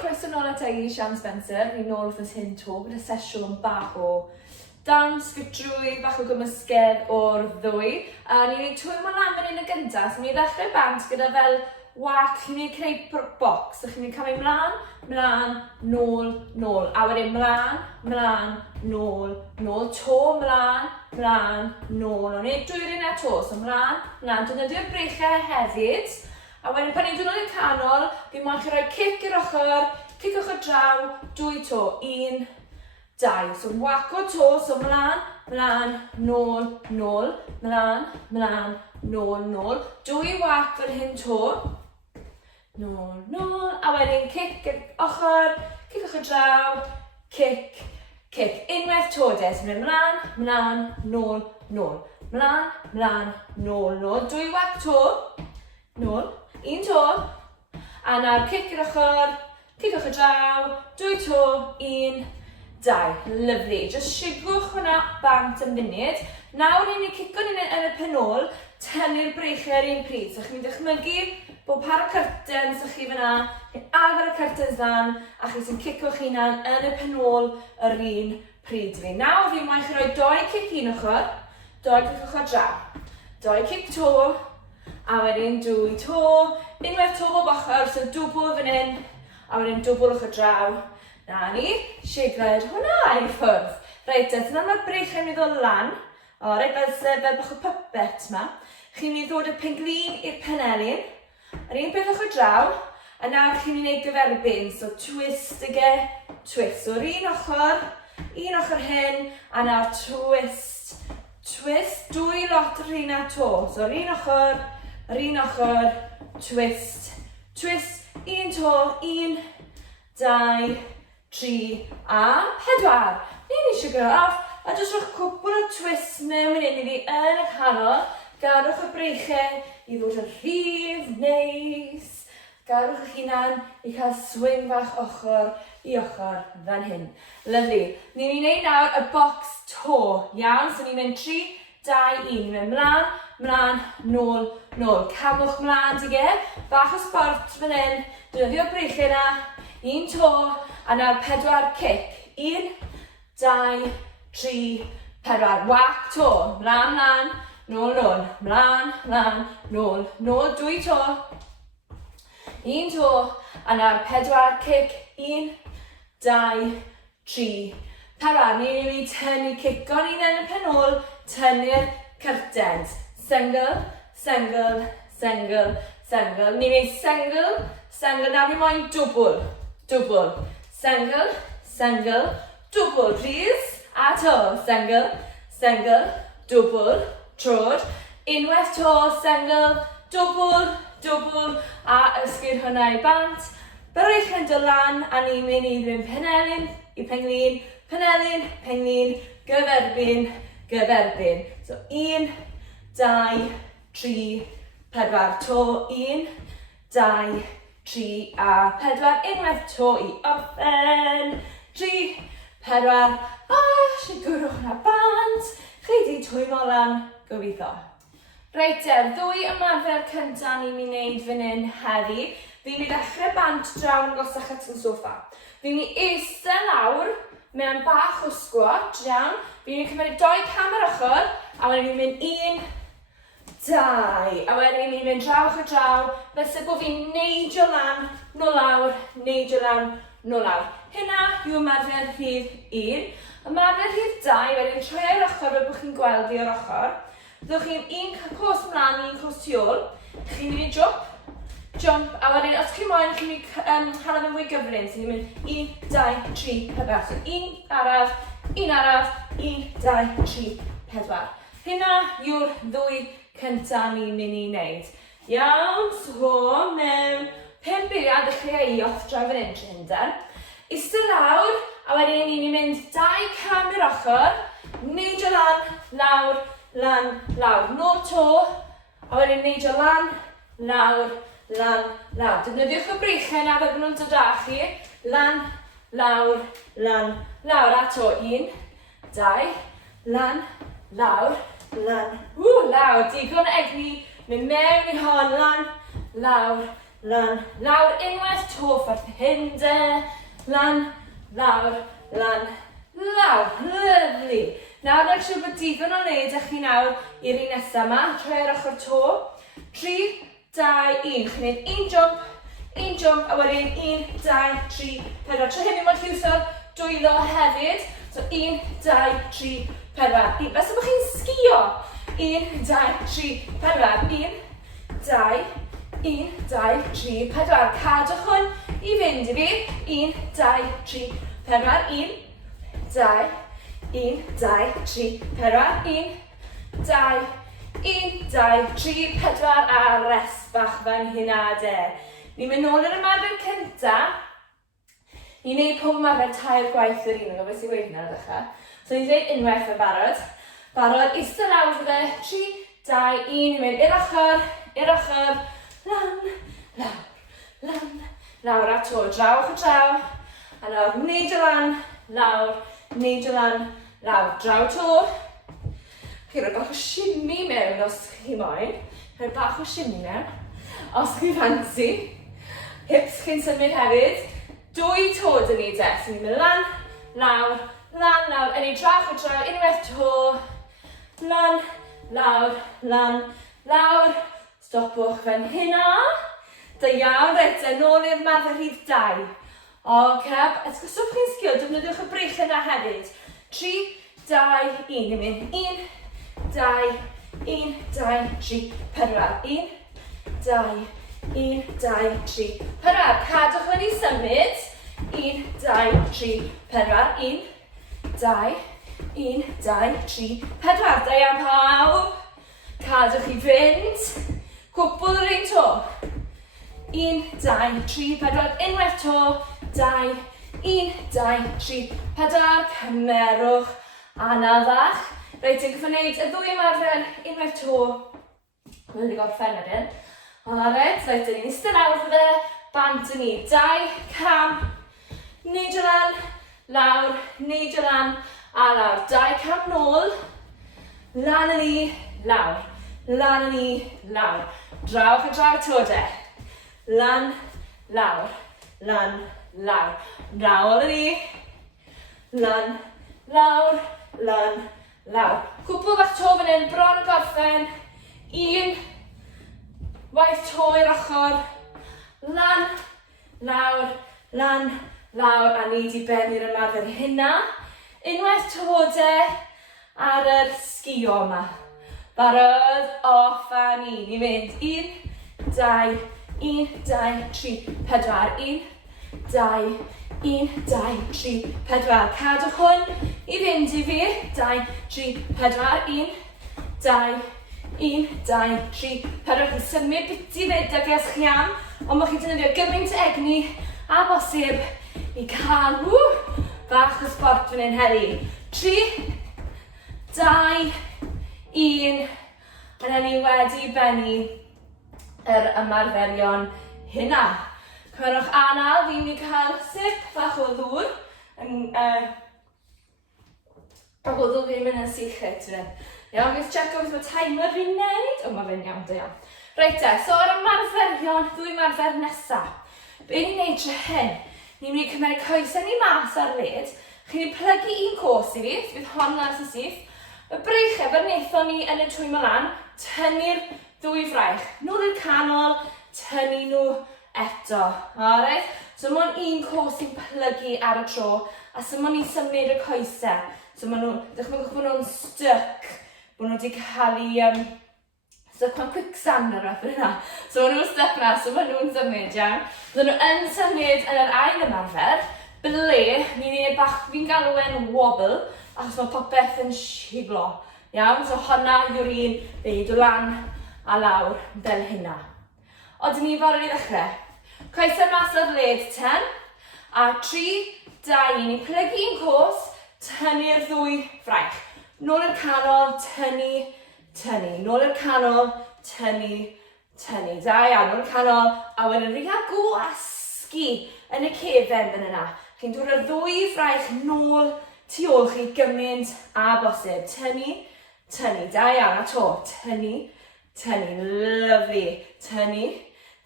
croeso nôl at i Sian Spencer. Ni'n nôl wrth hyn to, gyda sesiwn bach o dans, ffitrwy, bach o gymysgedd o'r ddwy. A ni'n ei twy'n ma'n lan fan hyn y gyntaf, so ni'n ddechrau bant gyda fel wac, chi'n creu bocs, so chi'n cael ei mlaen, mlaen, nôl, nôl. A wedyn mlaen, mlaen, nôl, nôl, to, mlaen, mlaen, nôl. O'n i'n dwy'r un eto, so mlaen, mlaen. Defnyddio'r breichau hefyd. A wedyn pan ni'n dod i'r canol, fi'n moyn chi roi cic i'r ochr draw, 2 to, 1, 2. So wac o to, so mlaen, mlaen, nôl, nôl, mlaen, mlaen, nôl, nôl. 2 wac fel hyn to, nôl, nôl. A wedyn cic i'r ochr draw, cic, cic. Unwaith to de, so mlaen, mlaen, nôl, nôl. Mlaen, mlaen, nôl, nôl. 2 wac to, nôl. 1 to, a nawr cic i'r ochr draw, 2 to, 1, 2. Lyfli. Just sigwch hwnna bant yn munud. Nawr ni'n ei cico ni'n yn y penol, tynnu'r breichau'r un pryd. So chi'n dychmygu bod par y curtains o'ch chi fyna, chi'n agor y curtains dan, a chi sy'n cico'ch hunan yn y penol yr un pryd fi. Nawr fi'n moyn chi roi 2 cic un ochr, 2 cic ochr draw, 2 cic to, a wedyn 2 to, unwaith to bob ochr, so dwbl fan hyn, a wedyn dwbl ochr draw. Na ni, sigred hwnna i ffwrdd. Reit, dyna mae'r breichau'n mynd ddod lan. O, reit, fel bach o puppet yma. Chi'n mynd ddod y penglin i'r penelin. Yr un peth ochr draw, a nawr chi'n mynd gwneud gyferbyn. So twist again, twist. So un ochr hyn, a nawr twist, twist. 2 lot yr un a to. So un ochr, twist, twist. 1 to, 1, 2, 3 a 4. Ni'n eisiau gyda off, a jyst rhowch cwbl o twist mewn yn iddi yn y canol. Gadwch y breichau i ddod yn rhif neis. Gadwch eich hunan i cael swing bach ochr i ochr fan hyn. Lyfli. Ni'n gwneud nawr y box to. Iawn, so ni'n mynd 3, 2, 1. Ni'n mynd mlaen, mlaen, nôl, nôl. Camwch mlaen dige. Bach o sport fan hyn. Defnyddio'r breichau yna. 1 to, a nawr 4 cic. 1, 2, 3, 4. Wac to. Mlaen, mlaen, nôl, nôl. Mlaen, mlaen, nôl, nôl. 2 to. 1 to, a nawr 4 cic. 1, 2, 3, 4. Ni'n mynd i tynnu cico ni'n yn y penol, tynnu'r curtains. Single, single, single, single. Ni'n mynd single, single. Nawr ni'n moyn dwbl, dwbl. Single, single, dwbl, please. A to, single, single, dwbl, trod. Unwaith to, single, dwbl, dwbl. A ysgyd hwnna i bant. Byrrych yn dod lan, a ni'n mynd i ddyn penelin, i penglin, penelin, penglin, gyferbyn, gyferbyn. So 1, 2, 3, 4. To 1, 2, 3 a 4. Unwaith to i orffen. 3, 4. A sigwrwch hwnna bant. Chi di twymo lan, gobeithio. Reit, ddwy ymarfer cyntaf ni'n mynd i wneud fan hyn heddi. Fi'n mynd i ddechrau bant draw yn gosach at y soffa. Fi'n mynd i eistedd lawr mewn bach o squat, iawn. Fi'n mynd i cymryd 2 cam yr ochr, a wedyn fi'n mynd 1, 2. A wedyn fi'n mynd draw ochr draw, felly bod fi'n neidio lan, nôl lawr, neidio lan, nôl lawr. Hynna yw ymarfer rhif 1. Ymarfer rhif 2, wedyn troi ar ochr fel bod chi'n gweld fi o'r ochr. Ddwch chi'n un cwrs mlaen, un cwrs tu ôl. Chi'n mynd i jump, a wedyn os chi'n moyn, chi'n mynd hala fe'n fwy gyflym. So chi'n mynd 1, 2, 3, 4. So 1 araf, 1 araf, 1, 2, 3, 4. Hynna yw'r ddwy cyntaf ni'n mynd i wneud. Iawn, so mewn 5 eiliad dechrau i off draw fan hyn trwy hyndan. Eistedd lawr, a wedyn ni'n mynd 2 cam i'r ochr, neidio lan, lawr, lan, lawr. Nôl to, a wedyn neidio lan, lawr, lan, lawr. Defnyddiwch y breichau yna fel bod nhw'n dod â chi. Lan, lawr, lan, lawr. A to, 1, 2, lan, lawr, lan. Lawr. Digon egni, mynd mewn i hon, lan, lawr, lan, lawr, unwaith to, ffordd hyn de, lan, lawr, lan, lawr, lyflu. Nawr, nag siŵr bod digon o wneud ych chi nawr i'r un nesaf yma, troi ar ochr to, 3, 2, 1, chi'n gwneud un jump, a wedyn 1, 2, 3, 4. Troi hefyd mae'n lliwso'r dwylo hefyd, so 1, 2, 3, 4. Beth bod chi'n sgio? 1, 2, 3, 4. 1, 2, 1, 2, 3, 4. Cadwch hwn i fynd I fi. 1, 2, 3, 4. 1, 2, 1, 2, 3, 4. 1, 2, 1, 2, 3, 4. A rest bach fan hynna de. Ni'n mynd nôl yr ymarfer cyntaf. Ni'n gwneud pob ymarfer tair gwaith yr un, beth sy'n wedi hynna ddechrau. So ni'n dweud unwaith yn barod. Barod, eistedd lawr fydde, 3, 2, 1, ni'n mynd i'r ochr, lan, lawr, lawr a to, draw ochr draw, a nawr neidio lan, lawr, neidio lan, lawr, draw to. Chi roi bach o shimmy mewn os chi moyn, roi bach o shimmy mewn, os chi fancy. Hips chi'n symud hefyd, 2 to dyn ni de, so ni'n mynd lan, lawr, yn ei draw o draw, unwaith to, lan, lawr, stopwch fan hynna, da iawn, reit, nôl i'r ymarfer rhif 2. Oce, goswch chi'n sgil, defnyddiwch y brech yna hefyd. 3, 2, 1, ni'n mynd 1, 2, 1, 2, 3, 4. 1, 2, 1, 2, 3, 4. Cadwch hwn I symud. 1, 2, 3, 4. 1, 2, 1, 2, 3, 4. Da iawn pawb. Cadwch I fynd. Cwbl yr un to. 1, 2, 3, 4. Unwaith to. 2, 1, 2, 3, 4. Cymerwch. Anaddach. Reit, yn gwneud y ddwy ymarfer unwaith to. Mae'n i gorffen ydyn. Alright, reit, ni'n eistedd lawr fydde, bant ni, 2 cam, neidio lan, lawr, neidio lan, a lawr, 2 cam nôl, lan yn ni, lawr, draw a draw to de, lan, lawr, draw yn ni, lan, lawr, cwpl bach to fan hyn, bron y gorffen, 1, waith to i'r ochr, lan, lawr, a ni di bennu'r ymarfer hynna. Unwaith to de ar yr sgio yma. Barod, off a ni. Ni'n mynd 1, 2, 1, 2, 3, 4. 1, 2, 1, 2, 3, 4. Cadwch hwn I fynd I fi. 2, 3, 4. 1, 2, 1, 2, 3, 4. Chi'n symud biti fyd ag as chi am, ond mae chi'n defnyddio gymaint egni a bosib I cael bach o sport fan hyn heddi. 3, 2, 1, a ni wedi bennu yr ymarferion hynna. Cymrwch anal, fi'n mynd I cael sip bach o ddŵr. Bach o ddŵr fi'n mynd yn sychyd. Iawn, fi'n checio beth mae timer fi'n neud. O, mae fe'n iawn, da iawn. Reit te, so ar ymarferion, ddwy ymarfer nesaf. Be ni'n neud tre hyn? Ni'n mynd I cymryd coesau ni mas ar led. Chi'n mynd plygu un cos I fi, fydd hon lan sy'n syth. Y breichau fel wnaethon ni yn y twymo lan, tynnu'r ddwy fraich. Nôl i'r canol, tynnu nhw eto. Alright? So mae'n un cos sy'n plygu ar y tro, a so mae'n ni'n symud y coesau. So maen nhw, dychmygwch bod nhw'n stuck. Bod nhw wedi cael ei stuck mewn quicksand ar fath yna. So maen nhw'n stuck na, so maen nhw'n symud, iawn. Fydden nhw yn symud yn yr ail ymarfer, ble ni'n ei bach, fi'n galw e'n wobble, achos mae popeth yn shiglo. Iawn, so honna yw'r un beidw lan a lawr fel hynna. Oedden ni'n barod I ddechrau. Coesau mas o'r led 10, a 3, 2, 1, ni'n plygu un cos, tynnu'r ddwy fraich. Nôl i'r canol, tynnu. Nôl i'r canol, tynnu. Da iawn, nôl i'r canol, a wedyn rhywun gwasgu yn y cefen fan yna. Chi'n dod yr ddwy fraich nôl tu ôl chi gymaint a bosib. Tynnu. Da iawn, a to. Tynnu. Lyflu.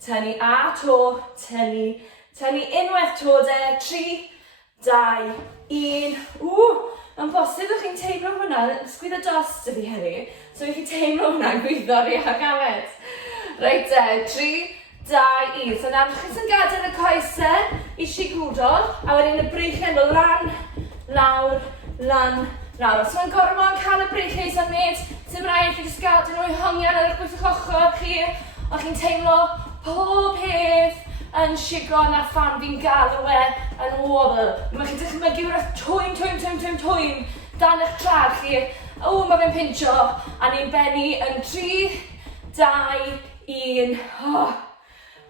tynnu a to, tynnu unwaith to de, 3, 2, 1, Mae'n bosib ydych chi'n teimlo hwnna, sgwyddo dost y fi heddi, so ydych chi'n teimlo hwnna'n gweithio rhi a galed. Reit te, 3, 2, 1. So nawr chi sy'n gadael y coesau i sigrwdol, a wedyn y breichiau'n dod lan, lawr, lan, lawr. Os mae'n gormod cael y breichiau i symud, sy'n rhaid chi jyst gadael nhw i hongian ar eich gweithio'ch ochr chi, o chi'n teimlo pob peth yn sigro na phan fi'n galw yn wobl. Mae chi'n dychmygu wrth twym dan eich trad chi. Mae fe'n pincho, a ni'n benni yn 3, 2, 1.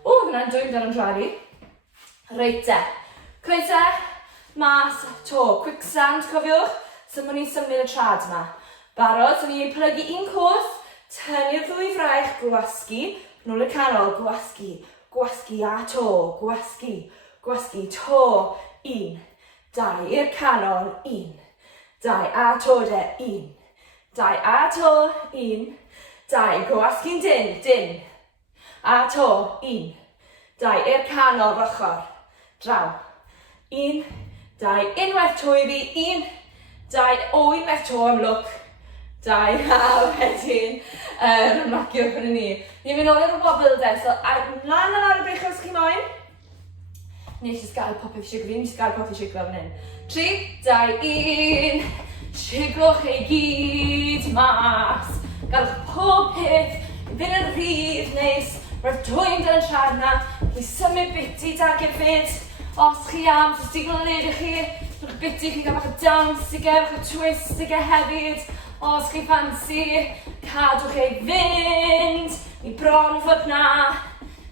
Fyna'n dwym dan yn trad i. Reit te. Coesau, mas, to. Quicksand, cofiwch. So mae ni'n symud y trad yma. Barod, so ni'n plygu un cwrs, tynnu'r ddwy fraich, gwasgu, nôl y canol, gwasgu. Gwasgu a to, gwasgu, to, 1, 2, i'r canol, 1, 2, a to de, 1, 2, a to, 1, 2, gwasgu'n dyn, a to, 1, 2, i'r canol, ochr, draw, 1, 2, unwaith to i fi, 1, 2, unwaith to am look, 2, a wedyn, ymlacio hwn ni. Ni'n mynd ôl i'r wobl de, so lan a lawr y breichio os chi moyn. Nes i gael popeth siglo, nes i gael popeth siglo fan hyn. 3, 2, 1, siglwch ei gyd mas. Galwch pob peth, fynd yn rhydd neis, roedd dwyn dan y trad na, chi symud biti da gyfyd. Os chi am, so stigl led i chi, rwy'ch biti chi gael bach o dawns i ge, bach o twist i ge hefyd. Os chi ffansi, cadwch ei fynd, i bron fod na,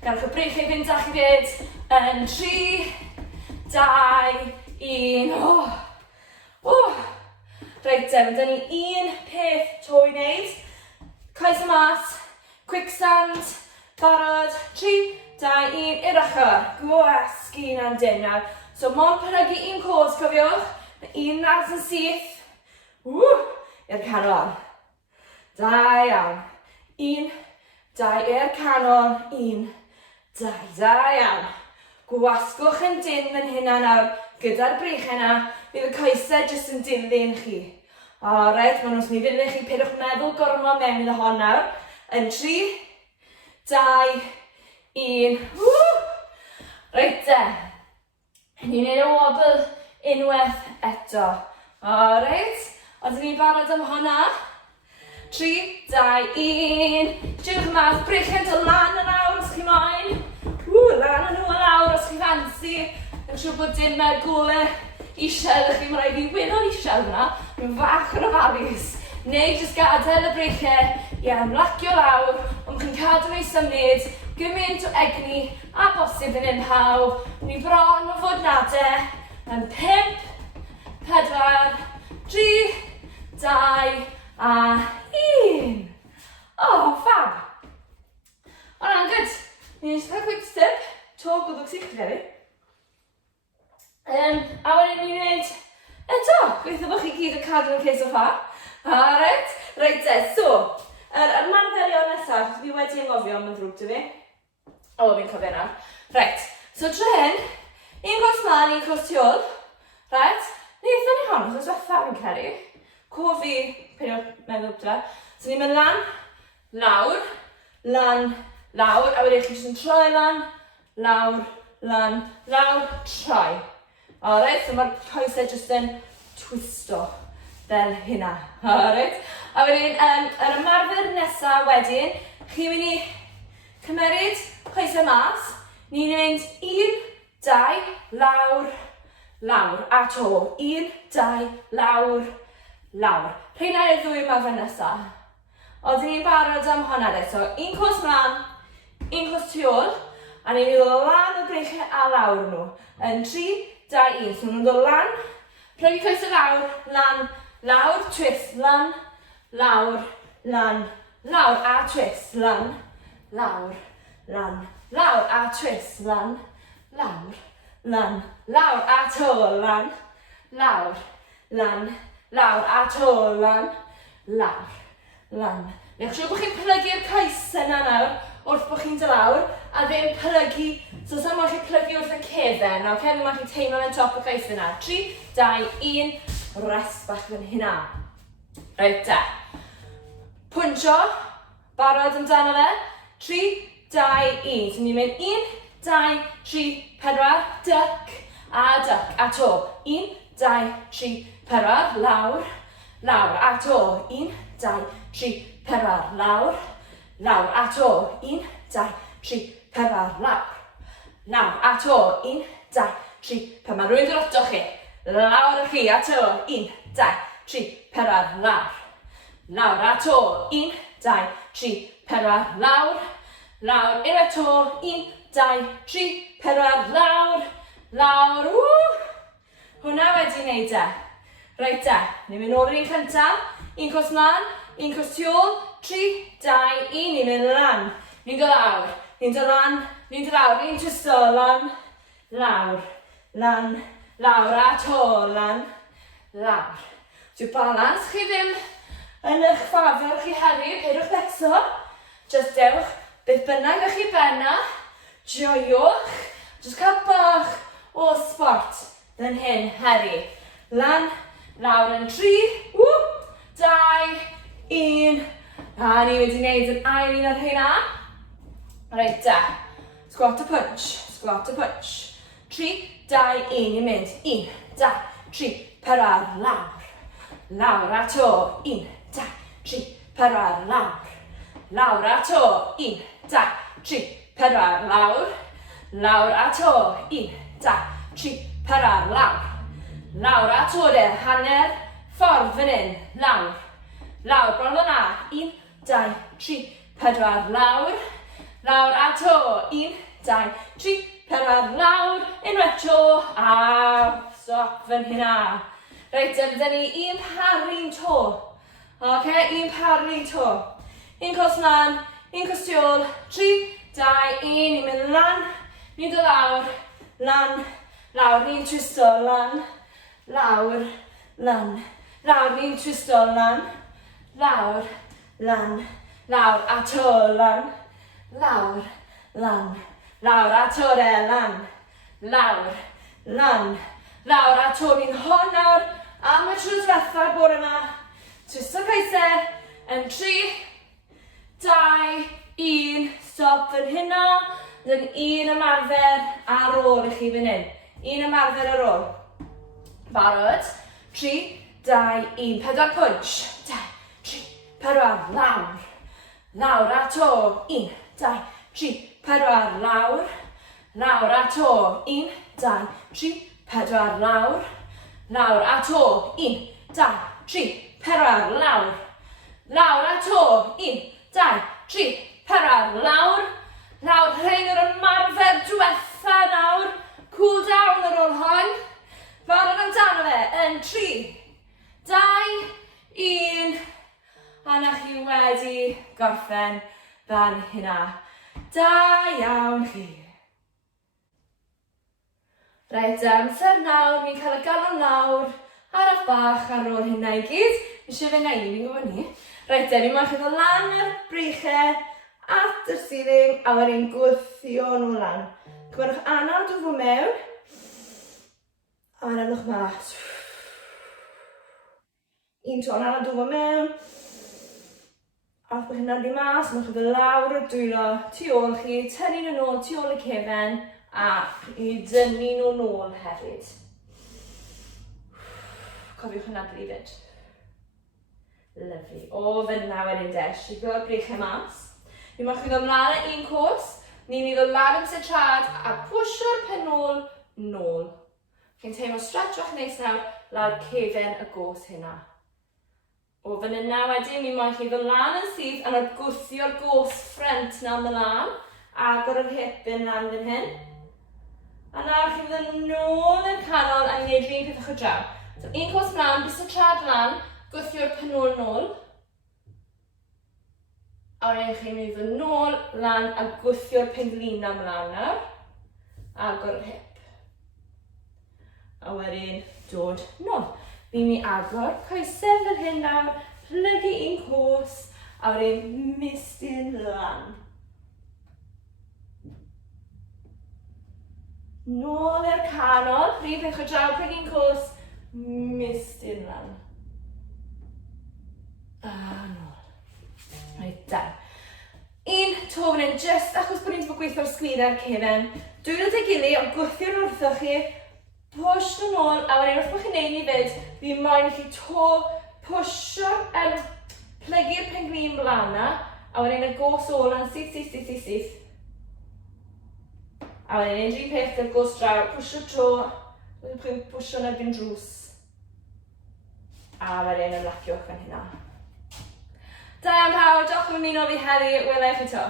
gadwch y brech ei fynd a'ch i fyd, yn 3, 2, 1, Reit te, mae dyn ni un peth to i wneud, coes y mas, quicksand, barod, 3, 2, 1, i'r ochr, gwasgu na'n dyn nawr. So mon plygu un cwrs, cofiwch, un nas yn syth, i'r canol. Da iawn. 1, 2, i'r canol. 1, 2, da iawn. Gwasgwch yn dyn yn hynna nawr. Gyda'r breichau yna, bydd y coesau jyst yn dilyn chi. Reit, mae'n os ni fynd i chi, pidwch meddwl gormod mewn iddo hon nawr. Yn 3, 2, 1. Reit te. Ni'n neud y wobl unwaith eto. Reit. Os ni'n barod am honna, 3, 2, 1. Siwch mas, breichiau'n dod lan yn awr os chi moyn. Lan yn nhw yn awr os chi fansi. Yn siŵr bod dim golau isel, chi mae'n rhaid i wyno'n isel yna. Mae'n fach yn ofalus. Neu jyst gadael y breichiau i ymlacio lawr, ond chi'n cadw ei symud, gymaint o egni a bosib yn un pawb. Ni'n bron o fod nade yn 5, 4, 3, 2, a 1. Fab. Hwna'n good. Ni'n eisiau rhoi quick step. To gwddwg sy'ch chi. A wedyn ni'n gwneud eto. Gweithio bod chi gyd yn cadw yn case o fa. Reit. Reit te. So, yr ymarferio nesaf, fi wedi angofio am y ddrwg ti fi. Fi'n cofio nawr. Reit. So, tren, un gwrs mlaen, un gwrs tu ôl. Reit. Neithon ni hon, achos fatha fi'n credu. Cofi, peidio meddwl dda. So ni'n mynd lan, lawr, a wedyn chi jyst yn troi lan, lawr, troi. Alright, so mae'r coesau jyst yn twisto fel hynna. Alright. A wedyn, yr ymarfer nesaf wedyn, chi mynd i cymeryd coesau mas. Ni'n mynd 1, 2, lawr, a to. 1, 2, lawr. Rheina yw'r ddwy ymarfer nesaf. Oedden ni'n barod am honna de. So, un cwrs mlaen, un cwrs tu ôl, a ni'n dod lan o breichiau a lawr nhw. Yn 3, 2, 1. So, nhw'n dod lan, plygu coesau lawr, lawr, twist, lawr, a twist, lawr, a twist, lawr, a to, lawr, a to, lawr. Newch siŵr bod chi'n plygu'r coesau yna nawr wrth bod chi'n dod lawr, a ddim plygu, so sa'n mwyn chi plygu wrth y cefn, oce? Fi'n mwyn chi teimlo yn top y coes fyna. 3, 2, 1, rest bach fan hynna. Reit te. Pwnsio, barod amdano fe. 3, 2, 1. So ni'n mynd 1, 2, 3, 4, duck, a duck, a to. 1, 2, 3, 4, lawr, lawr, a to. 1, 2, 3, 4, lawr, lawr, a to. 1, 2, 3, 4, lawr, lawr, a to. 1, 2, 3, 4. Mae rhywun dod oto chi. Lawr chi, a to. 1, 2, 3, 4, lawr, lawr, a to. 1, 2, 3, 4, lawr, lawr, unwaith to. 1, 2, 3, 4, lawr, lawr, Hwna wedi wneud e. Reit e, ni'n mynd o'r un cyntaf. Un cwrs mlaen, un cwrs tu ôl. 3, 2, 1, ni'n mynd lan. Ni'n dod lawr, ni'n dod lan, ni'n dod lawr. Un twisto, lan, lawr, lan, lawr, a to, lan, lawr. Dwi'n balans, chi ddim yn eich ffafel chi heddi, peidwch becso. Just dewch, beth bynnag ych chi benna. Joiwch, jyst cael bach o sport yn hyn heddi. Lan, lawr yn 3, 2, 1. A ni wedi gwneud yn ail un ar hynna. Reit da. Squat a punch, squat a punch. 3, 2, 1, ni'n mynd. 1, 2, 3, 4, lawr. Lawr a to. 1, 2, 3, 4, lawr. Lawr a to. 1, 2, 3, 4, lawr. Lawr a to. 1, 2, 3, 4, lawr. Lawr a to de, hanner ffordd fan hyn, lawr. Lawr, bron o'na. 1, 2, 3, 4, lawr. Lawr a to. 1, 2, 3, 4, lawr. Unwaith to, a stop fan hynna. Reit, dyma ni un parri'n to. Oce, un parri'n to. Un cwrs mlaen, un cwrs tu ôl. 3, 2, 1, ni'n mynd lan. Ni'n dod lawr, lan, lawr, ni'n twisto, lan. Lawr, lan, lawr, ni'n twisto, lan, lawr, lan, lawr, a to, lan, lawr, lan, lawr, a to de, lan, lawr, lan, lawr, a to, ni'n hon nawr, am y trws fetha'r bore yma, twisto coesau, yn 3, 2, 1, stop yn hynna, yn un ymarfer ar ôl i chi fan hyn, un ymarfer ar ôl. Barod. 3, 2, 1. 4 punch. 2, 3, 4, lawr. Lawr a to. 1, 2, 3, 4, lawr. Lawr a to. 1, 2, 3, 4, lawr. Lawr a to. 1, 2, 3, 4, lawr. Lawr a to. 1, 2, 3, 4, lawr. Lawr, rhain o'r ymarfer diwetha nawr. Cool down ar ôl hon. Barod amdano fe, yn 3, 2, 1. A na chi wedi gorffen fan hynna. Da iawn chi. Reit, amser nawr, mi'n cael y galon lawr araf bach ar ôl hynna i gyd. Eisiau fe na i, fi'n gwybod ni. Reit, mi'n mwyn chi ddod lan i'r breichau at y ceiling a wedyn gwthio nhw lan. Cymrydwch anal dwfo mewn. A anadwch mas. Un to anal dwfo mewn. A os bych chi'n nadi mas, mwyn chi fel lawr y dwylo tu ôl chi, tynnu nhw nôl tu ôl y cefn a i dynnu nhw nôl hefyd. Cofiwch yn adlu fyd. Lyflu. O fyna wedyn de, siglo'r breichau mas. Fi mwyn chi ddod mlaen â un cwrs, ni'n mynd o lan yn sytrad a pwysio'r pen nôl nôl. Chi'n teimlo stretch o'ch neis nawr lawr cefn y gos hynna. O fan yna wedyn, mi mwyn chi ddod lan yn syth a gwthio'r gos ffrent na ymlaen, agor yr hip yn lan fan hyn. A nawr chi'n fydd nôl yn canol a ni'n gwneud rhywun peth o'ch o draw. So un cwrs mlaen, bys y trad lan, gwthio'r pen nôl nôl. A wedyn chi'n mynd i nôl lan a gwthio'r penglin ymlaen nawr. Agor yr hip. A wedyn dod nôl. Fi'n mynd i agor coesau fel hyn nawr, plygu un cwrs, a wedyn mistyn lan. Nôl i'r canol, rhif eich o draw pregyn cwrs, mistyn lan. A nôl. Reit, da. Un to fan hyn, just achos bod ni'n gweithio'r sgwydda'r cefen. Dwi'n dod ei gili, ond gwthio'r wrthoch chi, push nhw nôl, a wedyn wrth bod chi'n neud ni fyd, fi moyn i chi to, pushio'r, plygu'r penglin blana, a wedyn y gos ôl yn syth. A wedyn un peth gyda'r gos draw, pwysio to, pwysio yn erbyn drws. A wedyn ymlaciwch fan hynna. Da iawn pawb, diolch yn ymuno fi heddi, welai chi to.